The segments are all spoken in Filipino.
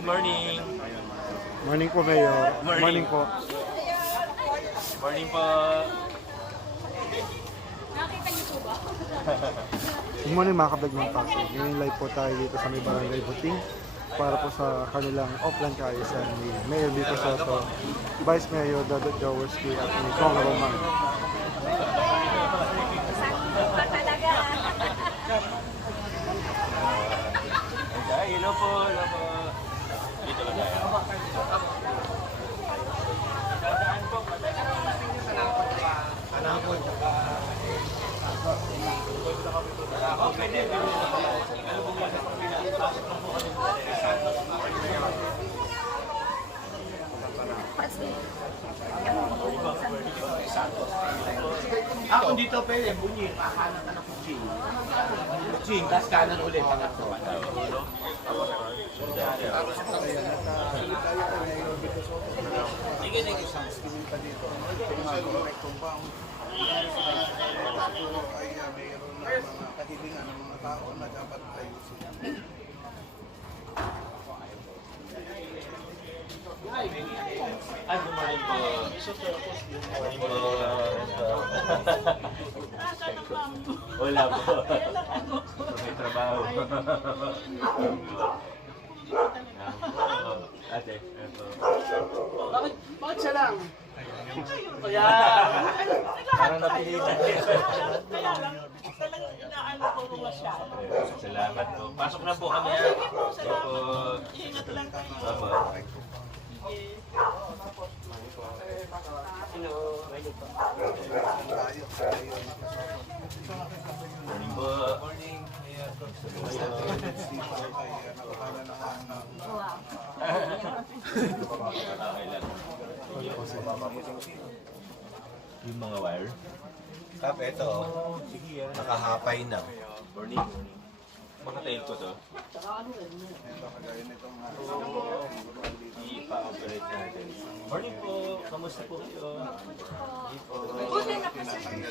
good morning. Morning po, Mayor. Morning. po. Morning po. Good morning mga kablog ng Pasig. Ngayon live po tayo dito sa may barangay Buting para po sa kanilang offline kaayusan ni Mayor Vico Soto, Vice Mayor Dodot Jaworski at ni Kong Roman. Ay, hello po, hello po. Ako dito pwede, bunyi, kakanan ka ng kuching. Kuching, tapos kanan ulit, pangatlo. ay uh, mayroon na mga kahilingan ng mga tao na dapat ayusin. Ay, good morning po. Morning po. Wala po. May trabaho. Ate, ito. Bakit, bakit siya lang? Kaya, parang napilitan. Kaya lang, talagang inaano ko rin masyado. Salamat po. Pasok na po kami. ha? Sige po, salamat. Ingat lang kayo. Opo. Tayo sa ngayon. Morning po. Dito ay nakakala na nga ng Okay lang. Yung mga wire. Kap, ito, yan. nakahapay na. Morning. Makatail ko to. ito kagaya nitong I-pa-operate natin. Morning po. Kamusta po kayo? Hindi po.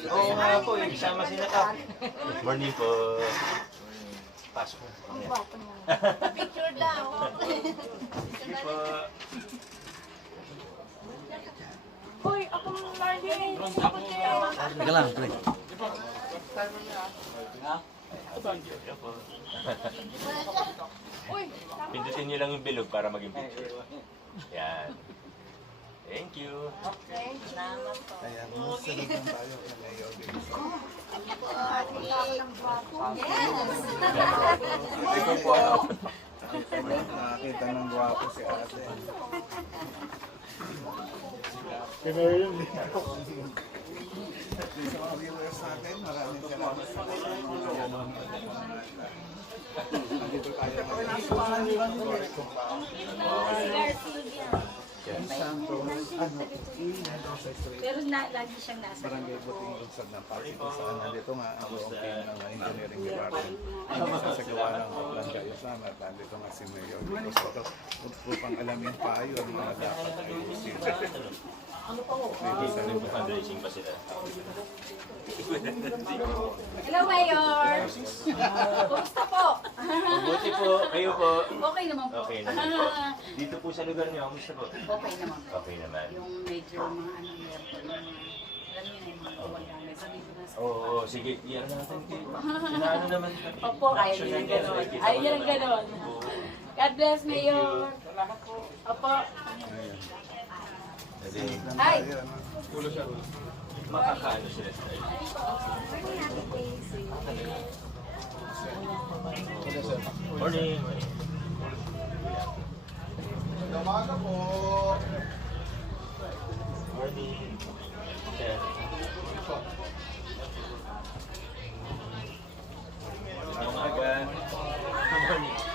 Oo nga po. eh, Kasama sila ka. Morning po. Pasok mo. Picture lang. Sige po. Hoy, ako kaya. Teka lang, po. Uy, Pindutin niyo lang yung bilog para maging picture. Yan. Thank you. kaya musunod lang tayo Mayor Vico. Ikaw po. Nakakita ng gwapo si ate. Kay Mayor yun. Mga viewers natin, maraming salamat sa kayo. Nandito tayo ngayon. Ano, Pero na, lagi siyang nasa. Barangay Buting Lunsad ng kung saan nandito nga ang engineering department At nandito nga si Mayor Vico Soto upang alamin payo ang mga dapat ayusin. Fundraising pa sila. Hello, Mayor! Kumusta po? Mabuti po. Kayo po. Okay naman po. Okay naman po. Dito po sa lugar niyo, kamusta po? Okay naman po. Okay naman. Yung medyo mga ano meron po, alam niyo na yung mga gumagana. Sabi ko na sa Oo, sige. Iyan natin kayo. Inaano naman. Opo, ayaw niya ng gano'n. Ayaw niya ng gano'n. God bless, Mayor. Opo. Hi! Makakaano sila sa tayo. Morning. Morning. Umaga po! Morning. Sir. Umaga. Morning.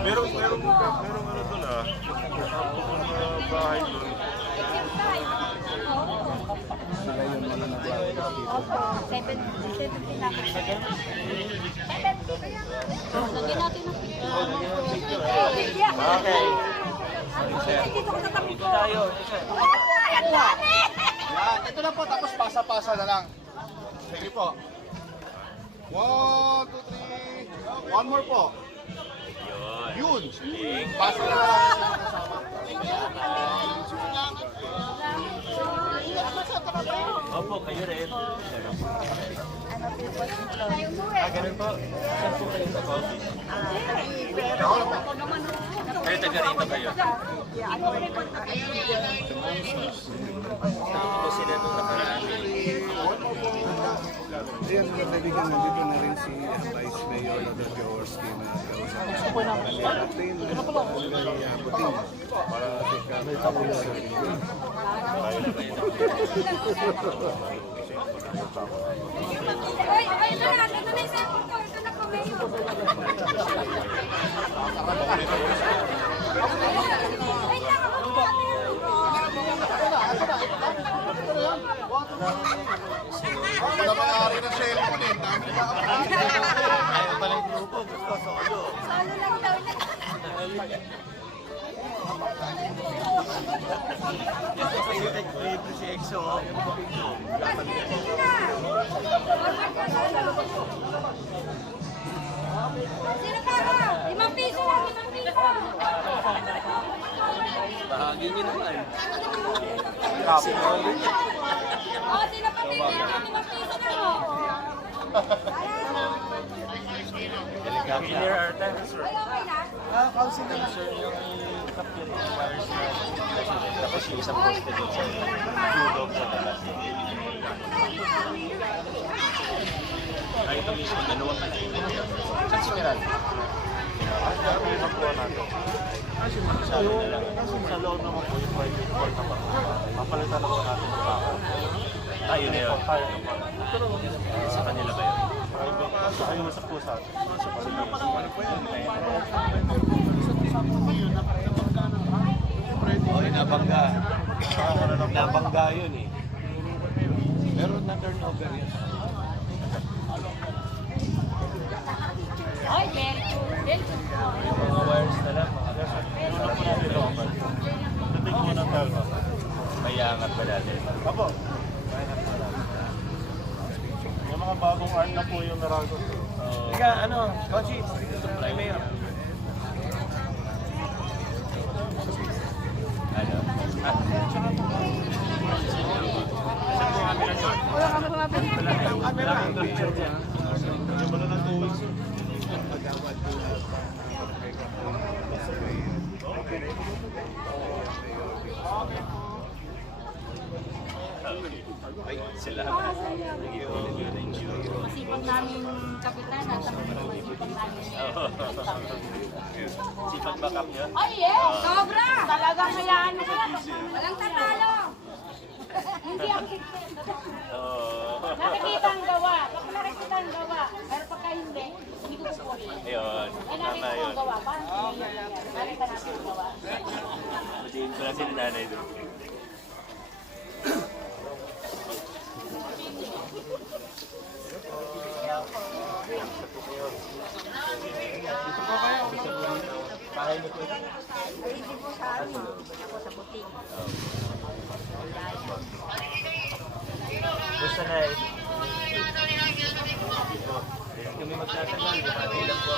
Merong, merong, merong ano doon ah. Merong uh, bahay doon. Sa ngayon, mga dito. Seven, seventeen na ako. Lagyan natin ng Okay. Dito ko. Tayo. Ayan, ito na po, tapos pasa-pasa na lang. Sige po. One, two, three. One more po. Yun. Pasa na lang. Opo, kayo rin. Ah, ganun po. Saan po kayo sa office? Kayo taga rito kayo? Sabi ko sila nung nakaraan. Ayan, nabibigyan nandito na rin si Vice Mayor Robert Jaworski na kausap. Ko na. Natin, puting. Para sa Ay, ay, ito na, ito na yung na po, Mayor. Wala pa ari ng cellphone eh. Dami na Ayaw pala yung grupo. Gusto sa ulo. Solo lang. Bahagi niyo naman. Oh, sino pa bibigyan ng limang piso na mo? Engineer Arta, sir. Ay, okay na? Sir, yung captain ng wires na president. Tapos yung isang poste doon sa Tudog sa labas. Ay, ito mismo, dalawa pa lang. Saan si Miran? Sa ano na lang. Sa loob naman po yung private court naman. Papalitan naman natin ng tao. Ah, yun na yun. Kaya naman. Sa kanila ba yun? Private. Ayaw sa po sa atin. Oh, nabangga. Nabangga yun eh. Pero na-turnover yun. Ay, very good. Very good. Mga wires na lang, mga Dating mo ng talma. may angat ba dati? Apo. Yung mga bagong art na po yung narago. Teka, ano, Kochi, supply mayor. Ano? Ah, Yung mga ng two weeks. ay, sila. Masipag namin kapitan at ang masipag namin. Sipag backup nyo? Ay, yes! Sobra! Talagang hayaan mo sila. Walang tatalo. Hindi ako. Oo. Nakikita ang gawa. Pag nakikita ang gawa, pero pagka hindi, hindi ko susulit. Ayun, ko yun. ang gawa. Paano hindi yan? Nakita natin ang gawa. Batiin ko na si nanay doon. Bahay mo po. Gusto na eh. Kami magtatagal, di ba? Ilan po?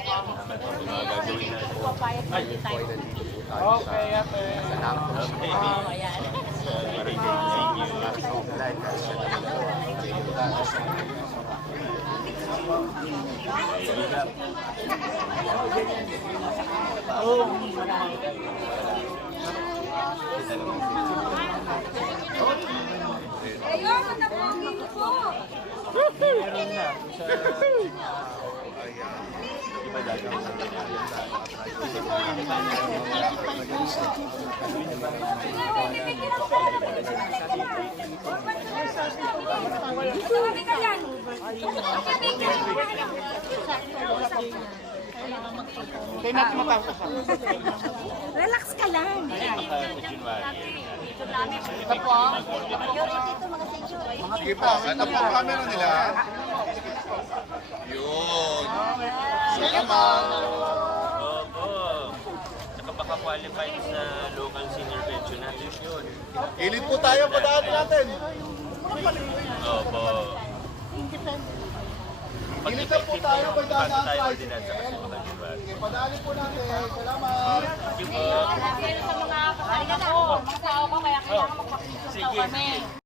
Tama po, na din tayo. Okay, ate. Okay. Oh, ayan. Thank you. Ayun, matapongin po. Meron na. Sa... Iba dati. Kami Relax ka lang. Sige po, ito po ang camera nila. Yun. Sige. Qualified sa local senior pension natin. Yun. Kilid po tayo, padaanin natin. Opo. Kilid po tayo, padaanin tayo ordinansa. Padaanin po natin. Salamat. Thank you po. Pero sa mga kasama ko, mga tao ko, kaya kailangan magpapiso Sige. kami.